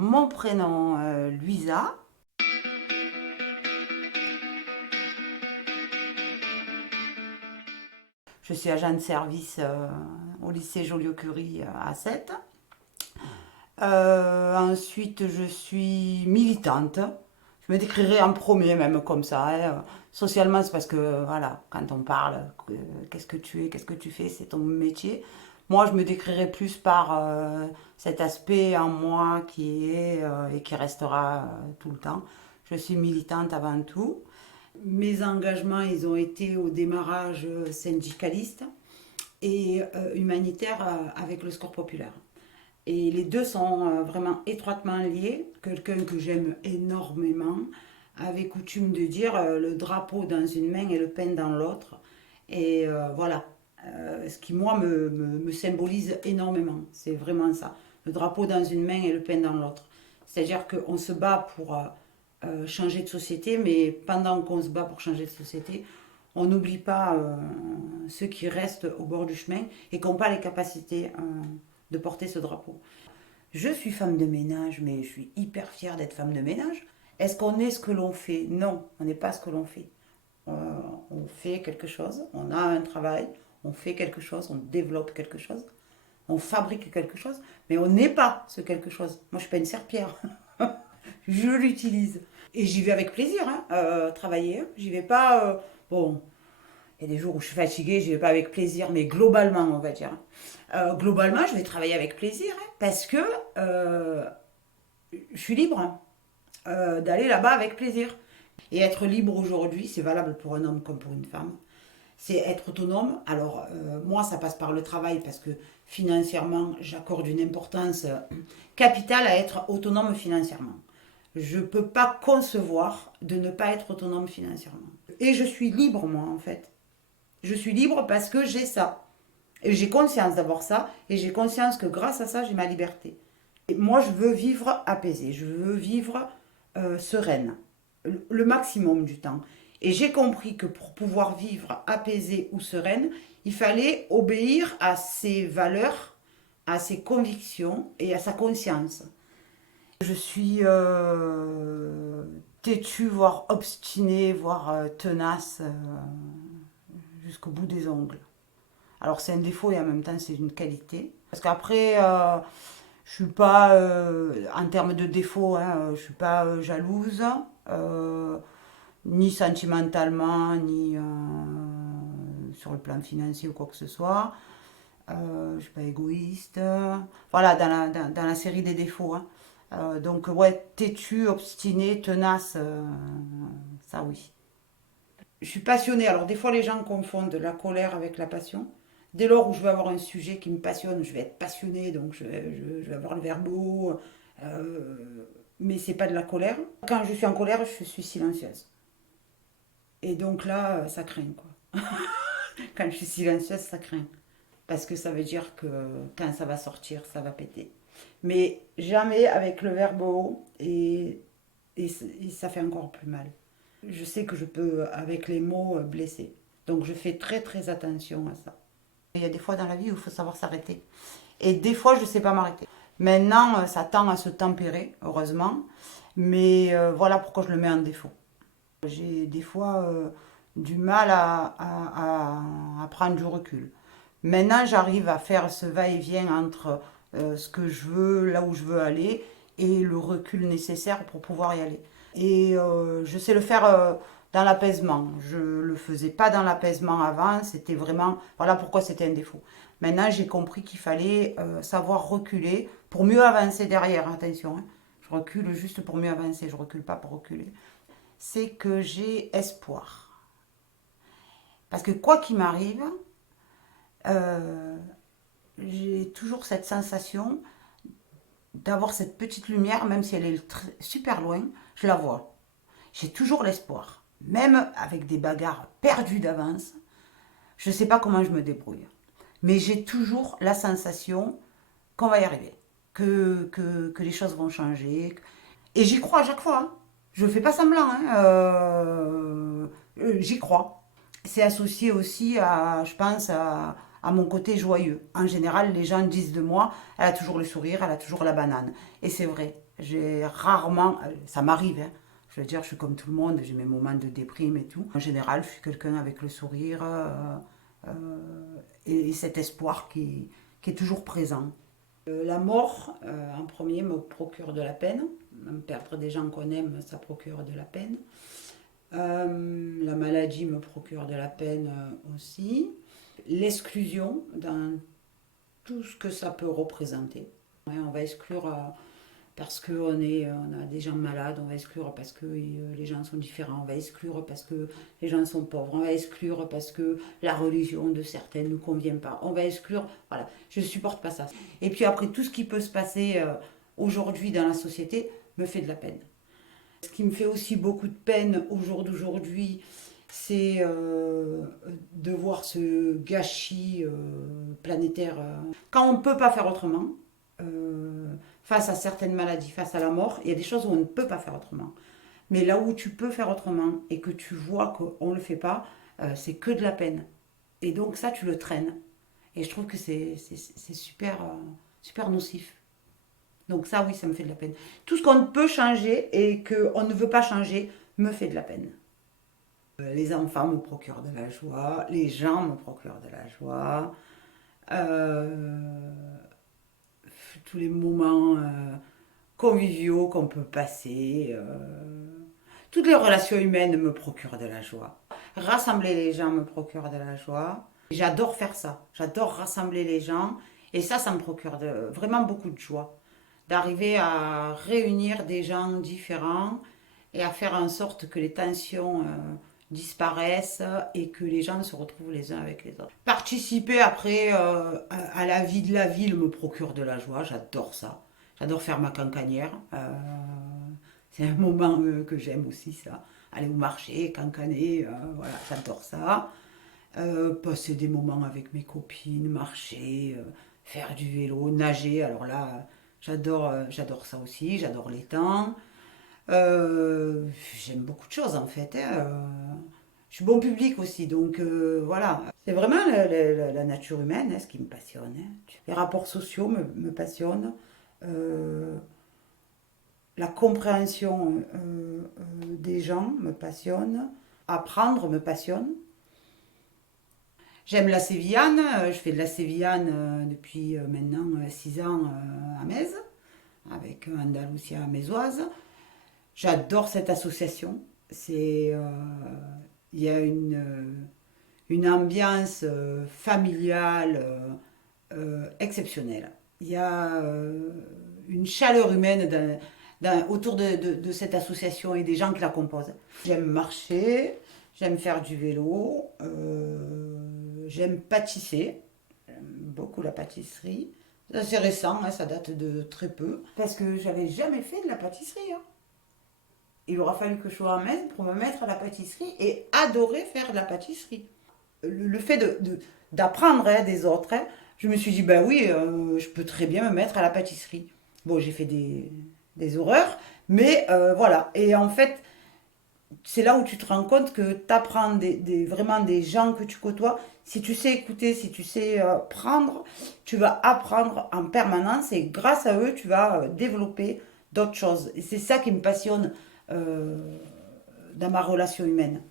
Mon prénom, Luisa. Je suis agent de service au lycée Joliot-Curie à Sète. Ensuite, je suis militante. Je me décrirais en premier, même comme ça, hein. Socialement, c'est parce que, voilà, quand on parle, qu'est-ce que tu es, qu'est-ce que tu fais, c'est ton métier. Moi, je me décrirais plus par cet aspect en moi qui est et qui restera tout le temps. Je suis militante avant tout. Mes engagements, ils ont été au démarrage syndicaliste et humanitaire avec le Secours populaire. Et les deux sont vraiment étroitement liés. Quelqu'un que j'aime énormément avait coutume de dire le drapeau dans une main et le pain dans l'autre. Et voilà, ce qui moi me symbolise énormément, c'est vraiment ça. Le drapeau dans une main et le pain dans l'autre. C'est-à-dire qu'on se bat pour changer de société, mais pendant qu'on se bat pour changer de société, on n'oublie pas ceux qui restent au bord du chemin et qui n'ont pas les capacités de porter ce drapeau. Je suis femme de ménage, mais je suis hyper fière d'être femme de ménage. Est-ce qu'on est ce que l'on fait? Non, on n'est pas ce que l'on fait. Euh, on fait quelque chose, on a un travail, on fait quelque chose, on développe quelque chose, on fabrique quelque chose, mais on n'est pas ce quelque chose. Moi, je ne suis pas une serpillère. Je l'utilise. Et j'y vais avec plaisir, hein, travailler. J'y vais pas. Bon, il y a des jours où je suis fatiguée, j'y vais pas avec plaisir, mais globalement, on va dire. Globalement, je vais travailler avec plaisir, hein, parce que je suis libre, hein, d'aller là-bas avec plaisir. Et être libre aujourd'hui, c'est valable pour un homme comme pour une femme. C'est être autonome. Alors, moi, ça passe par le travail parce que financièrement, j'accorde une importance capitale à être autonome financièrement. Je ne peux pas concevoir de ne pas être autonome financièrement. Et je suis libre, moi, en fait. Je suis libre parce que j'ai ça. Et j'ai conscience d'avoir ça. Et j'ai conscience que grâce à ça, j'ai ma liberté. Et moi, je veux vivre apaisée. Je veux vivre sereine. Le maximum du temps. Et j'ai compris que pour pouvoir vivre apaisée ou sereine, il fallait obéir à ses valeurs, à ses convictions et à sa conscience. Je suis têtue, voire obstinée, voire tenace jusqu'au bout des ongles. Alors c'est un défaut et en même temps c'est une qualité. Parce qu'après, je suis pas, en termes de défaut, hein, je suis pas jalouse, ni sentimentalement, ni sur le plan financier ou quoi que ce soit. Je suis pas égoïste. Voilà, dans la série des défauts, hein. Donc ouais, têtu, obstiné, tenace, ça oui. Je suis passionnée. Alors des fois les gens confondent la colère avec la passion. Dès lors où je vais avoir un sujet qui me passionne, je vais être passionnée, donc je vais avoir le verbe. Mais c'est pas de la colère. Quand je suis en colère, je suis silencieuse. Et donc là, ça craint quoi. Quand je suis silencieuse, ça craint. Parce que ça veut dire que quand ça va sortir, ça va péter. Mais jamais avec le verbe haut et ça fait encore plus mal. Je sais que je peux, avec les mots, blesser. Donc je fais très très attention à ça. Il y a des fois dans la vie où il faut savoir s'arrêter. Et des fois, je ne sais pas m'arrêter. Maintenant, ça tend à se tempérer, heureusement. Mais voilà pourquoi je le mets en défaut. J'ai des fois du mal à prendre du recul. Maintenant, j'arrive à faire ce va-et-vient entre ce que je veux, là où je veux aller, et le recul nécessaire pour pouvoir y aller. Et je sais le faire dans l'apaisement. Je ne le faisais pas dans l'apaisement avant, c'était vraiment... Voilà pourquoi c'était un défaut. Maintenant, j'ai compris qu'il fallait savoir reculer pour mieux avancer derrière. Attention, hein. Je recule juste pour mieux avancer, je recule pas pour reculer. C'est que j'ai espoir. Parce que quoi qu'il m'arrive, euh, j'ai toujours cette sensation d'avoir cette petite lumière, même si elle est super loin, je la vois. J'ai toujours l'espoir. Même avec des bagarres perdues d'avance, je ne sais pas comment je me débrouille. Mais j'ai toujours la sensation qu'on va y arriver, que les choses vont changer. Et j'y crois à chaque fois, hein. Je ne fais pas semblant, hein. J'y crois. C'est associé aussi à, je pense, à mon côté joyeux. En général, les gens disent de moi, elle a toujours le sourire, elle a toujours la banane. Et c'est vrai. J'ai rarement, ça m'arrive, hein. Je veux dire, je suis comme tout le monde, j'ai mes moments de déprime et tout. En général, je suis quelqu'un avec le sourire et cet espoir qui est toujours présent. La mort, en premier, me procure de la peine. Perdre des gens qu'on aime, ça procure de la peine. La maladie me procure de la peine aussi. L'exclusion dans tout ce que ça peut représenter. Ouais, on va exclure parce on a des gens malades, on va exclure parce que les gens sont différents, on va exclure parce que les gens sont pauvres, on va exclure parce que la religion de certaines ne nous convient pas, on va exclure, voilà, je ne supporte pas ça. Et puis après, tout ce qui peut se passer aujourd'hui dans la société me fait de la peine. Ce qui me fait aussi beaucoup de peine au jour d'aujourd'hui, c'est de voir ce gâchis planétaire. Quand on ne peut pas faire autrement, face à certaines maladies, face à la mort, il y a des choses où on ne peut pas faire autrement. Mais là où tu peux faire autrement et que tu vois qu'on ne le fait pas, c'est que de la peine. Et donc ça, tu le traînes. Et je trouve que c'est super, super nocif. Donc ça, oui, ça me fait de la peine. Tout ce qu'on peut changer et qu'on ne veut pas changer me fait de la peine. Les enfants me procurent de la joie, les gens me procurent de la joie. Euh, Tous les moments conviviaux qu'on peut passer. Toutes les relations humaines me procurent de la joie. Rassembler les gens me procure de la joie. J'adore faire ça. J'adore rassembler les gens. Et ça me procure vraiment beaucoup de joie. D'arriver à réunir des gens différents et à faire en sorte que les tensions disparaissent et que les gens se retrouvent les uns avec les autres. Participer après à la vie de la ville me procure de la joie, j'adore ça. J'adore faire ma cancanière. C'est un moment que j'aime aussi ça. Aller au marché, cancaner, voilà, j'adore ça. Passer des moments avec mes copines, marcher, faire du vélo, nager. Alors là, j'adore ça aussi, j'adore les temps. J'aime beaucoup de choses en fait, hein. Je suis bon public aussi, donc voilà. C'est vraiment la nature humaine hein, ce qui me passionne, hein. Les rapports sociaux me passionnent. Euh, la compréhension des gens me passionne. Apprendre me passionne. J'aime la sévillane. Je fais de la sévillane depuis maintenant 6 ans à Metz, avec Andalusia mézoise. J'adore cette association. Il y a une ambiance familiale exceptionnelle. Il y a une chaleur humaine autour de cette association et des gens qui la composent. J'aime marcher, j'aime faire du vélo, j'aime pâtisser, j'aime beaucoup la pâtisserie. C'est récent, hein, ça date de très peu, parce que j'avais jamais fait de la pâtisserie, hein. Il aura fallu que je sois à Metz pour me mettre à la pâtisserie et adorer faire de la pâtisserie. Le fait d'apprendre hein, des autres, hein, je me suis dit, ben oui, je peux très bien me mettre à la pâtisserie. Bon, j'ai fait des horreurs, mais voilà. Et en fait, c'est là où tu te rends compte que tu apprends vraiment des gens que tu côtoies. Si tu sais écouter, si tu sais prendre, tu vas apprendre en permanence et grâce à eux, tu vas développer d'autres choses. Et c'est ça qui me passionne dans ma relation humaine.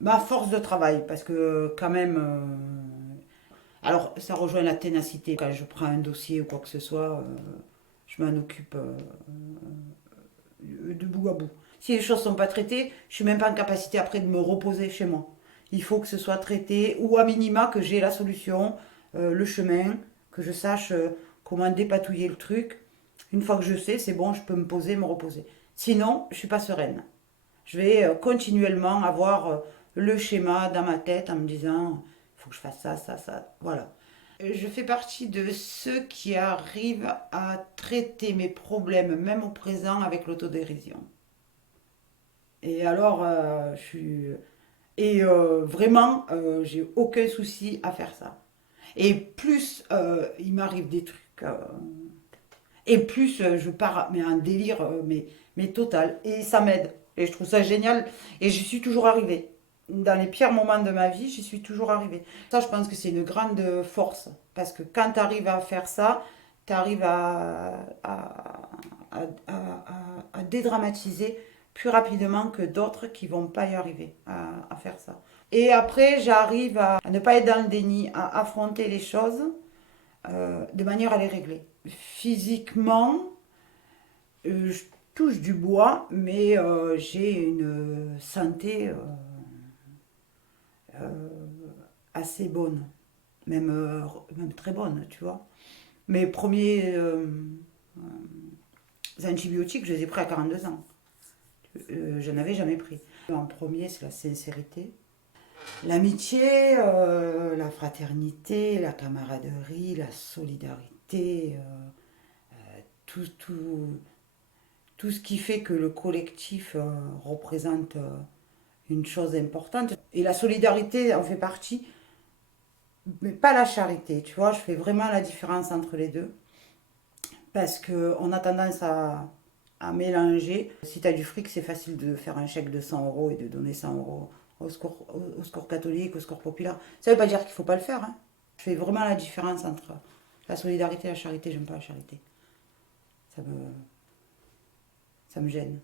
Ma force de travail, parce que quand même, alors ça rejoint la ténacité. Quand je prends un dossier ou quoi que ce soit, je m'en occupe de bout à bout. Si les choses ne sont pas traitées, je suis même pas en capacité après de me reposer chez moi. Il faut que ce soit traité, ou à minima que j'ai la solution, le chemin, que je sache comment dépatouiller le truc. Une fois que je sais, c'est bon, je peux me poser, me reposer. Sinon, je suis pas sereine. Je vais continuellement avoir le schéma dans ma tête en me disant, il faut que je fasse ça, ça, ça. Voilà. Je fais partie de ceux qui arrivent à traiter mes problèmes, même au présent, avec l'autodérision. Et alors, je suis. Et vraiment, j'ai aucun souci à faire ça. Et plus il m'arrive des trucs, et plus je pars mais un délire, mais total. Et ça m'aide. Et je trouve ça génial. Et j'y suis toujours arrivée. Dans les pires moments de ma vie, j'y suis toujours arrivée. Ça, je pense que c'est une grande force. Parce que quand tu arrives à faire ça, tu arrives à dédramatiser plus rapidement que d'autres qui vont pas y arriver à faire ça. Et après, j'arrive à ne pas être dans le déni, à affronter les choses de manière à les régler. Physiquement, je touche du bois, mais j'ai une santé euh, assez bonne, même très bonne, tu vois. Mes premiers antibiotiques, je les ai pris à 42 ans. Je n'avais jamais pris. En premier, c'est la sincérité. L'amitié, la fraternité, la camaraderie, la solidarité, tout, tout, tout ce qui fait que le collectif représente une chose importante. Et la solidarité en fait partie, mais pas la charité, tu vois, je fais vraiment la différence entre les deux. Parce qu'on a tendance à mélanger. Si tu as du fric, c'est facile de faire un chèque de 100 euros et de donner 100 euros au secours catholique, au secours populaire. Ça ne veut pas dire qu'il ne faut pas le faire. Hein. Je fais vraiment la différence entre la solidarité et la charité. J'aime pas la charité. Ça me, ça me gêne.